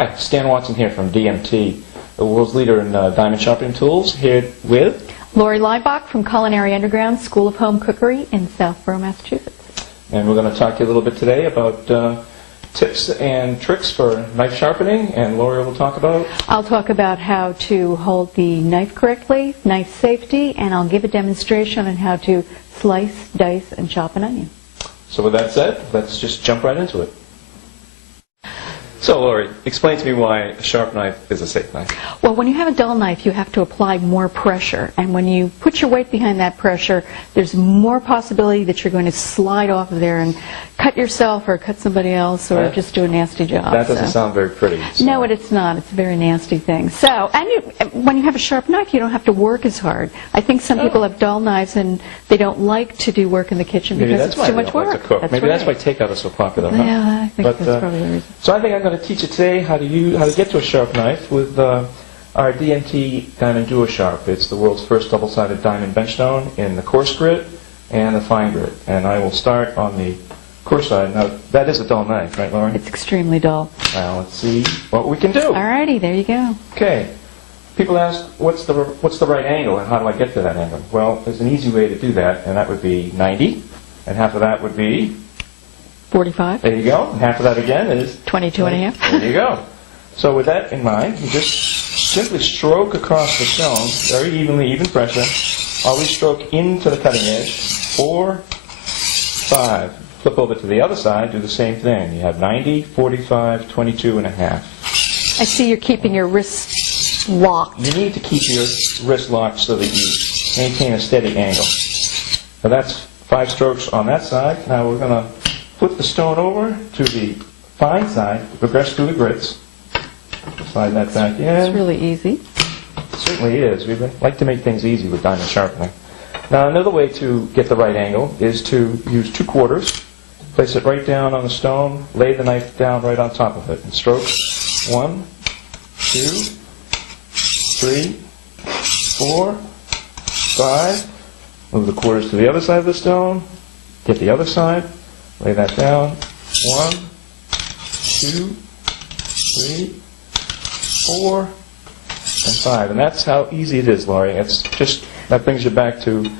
Hi, Stan Watson here from DMT, the world's leader in diamond sharpening tools, here with Lori Leibach from Culinary Underground School of Home Cookery in Southborough, Massachusetts. And we're going to talk to you a little bit today about tips and tricks for knife sharpening, and Lori will talk about? I'll talk about how to hold the knife correctly, knife safety, and I'll give a demonstration on how to slice, dice, and chop an onion. So with that said, let's just jump right into it. So, Lori, explain to me why a sharp knife is a safe knife. Well, when you have a dull knife, you have to apply more pressure. And when you put your weight behind that pressure, there's more possibility that you're going to slide off of there and cut yourself or cut somebody else or just do a nasty job. That doesn't sound very pretty. So. No, it's not. It's a very nasty thing. So, when you have a sharp knife, you don't have to work as hard. I think some people have dull knives and they don't like to do work in the kitchen because it's too much work. Like to cook. Maybe that's why takeout is so popular. Huh? Yeah, I think that's probably the reason. So I think I'm going to teach you today how to get to a sharp knife with our DMT Diamond Duosharp. It's the world's first double-sided diamond benchstone in the coarse grit and the fine grit. And I will start on the coarse side. Now, that is a dull knife, right, Lauren? It's extremely dull. Now, let's see what we can do. Alrighty, there you go. Okay. People ask, what's the right angle and how do I get to that angle? Well, there's an easy way to do that, and that would be 90, and half of that would be 45. There you go. And half of that again is 22 and a half. There you go. So with that in mind, you just simply stroke across the stone, very evenly, even pressure. Always stroke into the cutting edge. 4, 5. Flip over to the other side, do the same thing. You have 90, 45, 22 and a half. I see you're keeping your wrists locked. You need to keep your wrist locked so that you maintain a steady angle. So that's 5 strokes on that side. Now we're going to flip the stone over to the fine side, progress through the grits. Slide that back in. It's really easy. It certainly is. We like to make things easy with diamond sharpening. Now another way to get the right angle is to use 2 quarters, place it right down on the stone, lay the knife down right on top of it, and stroke 1, 2, 3, 4, 5. Move the quarters to the other side of the stone, get the other side. Lay that down. 1, 2, 3, 4, and 5. And that's how easy it is, Laurie. It's just, that brings you back to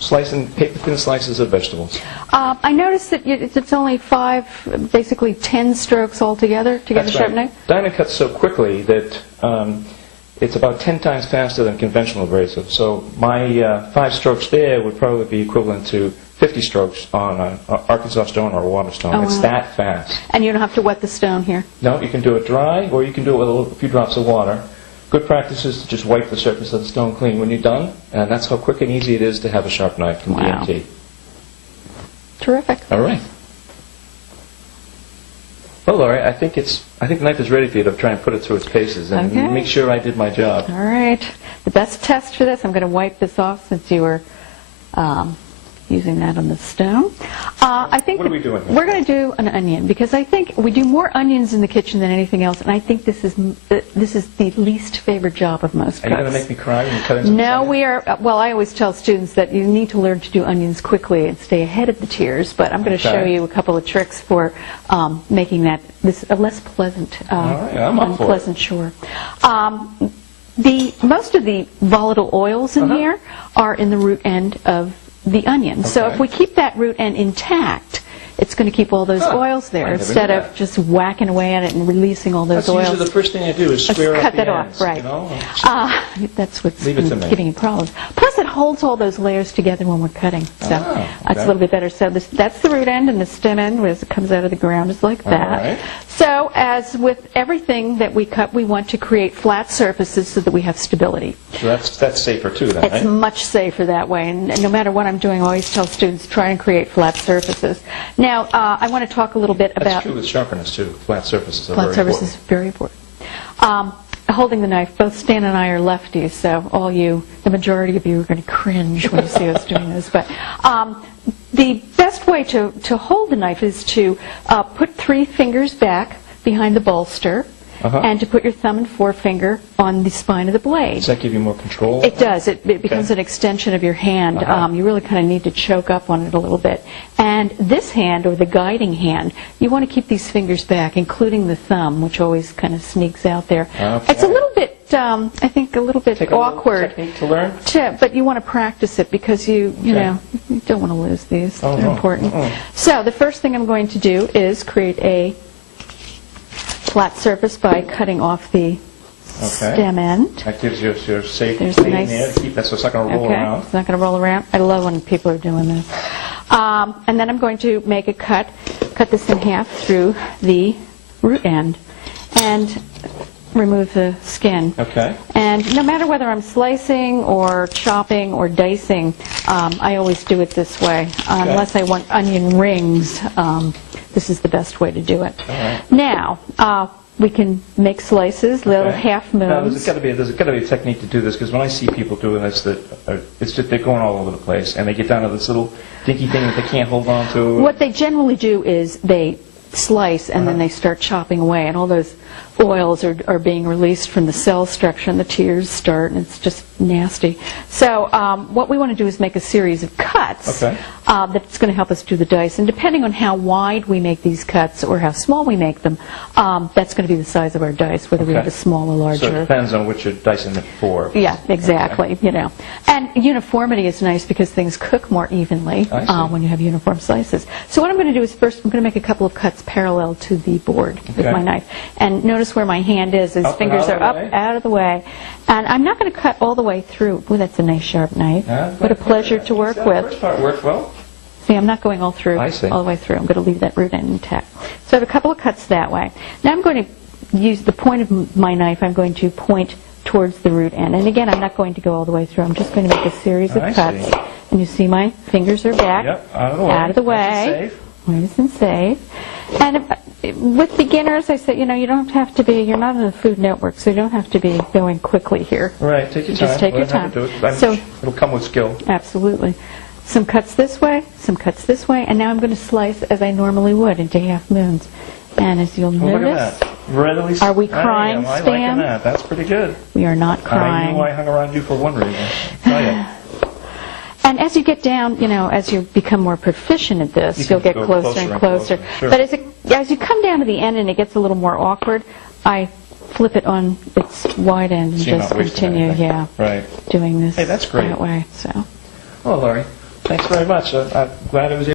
slicing paper-thin slices of vegetables. I noticed that it's only 5, basically 10 strokes altogether to get a sharp knife. Diamond cuts so quickly that it's about 10 times faster than conventional abrasive. So my 5 strokes there would probably be equivalent to 50 strokes on an Arkansas stone or a water stone. Oh, it's wow. that fast. And you don't have to wet the stone here? No, you can do it dry, or you can do it with a few drops of water. Good practice is to just wipe the surface of the stone clean when you're done, and that's how quick and easy it is to have a sharp knife from DMT. Terrific. All right. Well, Laurie, I think the knife is ready for you to try and put it through its paces and make sure I did my job. All right. The best test for this, I'm going to wipe this off since you were using that on the stone. I think what are we doing here? We're going to do an onion because I think we do more onions in the kitchen than anything else, and I think this is the least favorite job of most cooks. Are you going to make me cry when you cut into No, we are. Well, I always tell students that you need to learn to do onions quickly and stay ahead of the tears. But I'm going to show you a couple of tricks for making this a less pleasant, unpleasant chore. Most of the volatile oils in here are in the root end of the onion. So if we keep that root end intact, it's going to keep all those oils there instead of just whacking away at it and releasing all those oils. That's usually the first thing I do is square up the ends. Cut that off, right. You know? That's what's giving you problems. Plus it holds all those layers together when we're cutting. So that's a little bit better. So that's the root end, and the stem end, as it comes out of the ground, is like that. Right. So as with everything that we cut, we want to create flat surfaces so that we have stability. So that's safer too, then, It's much safer that way. And no matter what I'm doing, I always tell students, try and create flat surfaces. Now, I want to talk a little bit about... That's true with sharpness, too. Flat surfaces are very important. Flat surfaces are very important. Holding the knife, both Stan and I are lefties, so the majority of you are going to cringe when you see us doing this. But the best way to hold the knife is to put 3 fingers back behind the bolster and to put your thumb and forefinger on the spine of the blade. Does that give you more control? It does. It becomes an extension of your hand. You really kind of need to choke up on it a little bit. And this hand, or the guiding hand, you want to keep these fingers back, including the thumb, which always kind of sneaks out there. Okay. It's a little bit, I think, a little bit awkward. Technique to learn? But you want to practice it because you know, you don't want to lose these. They're important. So the first thing I'm going to do is create a flat surface by cutting off the stem end. That gives you your safe There's thing a nice, there to keep that so it's not going to roll around. It's not going to roll around. I love when people are doing this. And then I'm going to make a cut this in half through the root end, and remove the skin. Okay. And no matter whether I'm slicing or chopping or dicing, I always do it this way. Unless I want onion rings, this is the best way to do it. All right. Now, we can make slices, little half moons. Now, there's got to be a technique to do this, because when I see people doing this, it's just they're going all over the place, and they get down to this little dinky thing that they can't hold on to. What they generally do is they slice and then they start chopping away, and all those oils are being released from the cell structure, and the tears start, and it's just nasty. So what we want to do is make a series of cuts that's going to help us do the dice. And depending on how wide we make these cuts or how small we make them, that's going to be the size of our dice, whether we have a small or larger. So it depends on what you're dicing it for. Yeah, exactly. You know, and uniformity is nice because things cook more evenly when you have uniform slices. So what I'm going to do is first I'm going to make a couple of cuts parallel to the board with my knife. And notice where my hand is. His fingers are up, out of the way. And I'm not going to cut all the way through. Ooh, that's a nice sharp knife. What a pleasure to work with. The first part worked well. See, I'm not going all the way through. I'm going to leave that root end intact. So I have a couple of cuts that way. Now I'm going to use the point of my knife. I'm going to point towards the root end. And again, I'm not going to go all the way through. I'm just going to make a series of cuts. And you see my fingers are back, out of the way. Nice and safe. And with beginners, I said, you know, you don't have to be, you're not on the Food Network, so you don't have to be going quickly here. Right, take your time. Just take your time. So it'll come with skill. Absolutely. Some cuts this way, some cuts this way, and now I'm going to slice as I normally would into half moons. And as you'll notice, are we crying, Stan? I like that. That's pretty good. We are not crying. I knew I hung around you for one reason. And as you get down, you know, as you become more proficient at this, you'll get closer and closer. Sure. But as you come down to the end and it gets a little more awkward, I flip it on its wide end and just continue, doing this that's great. that way. So. Well, Laurie, thanks very much. I'm glad it was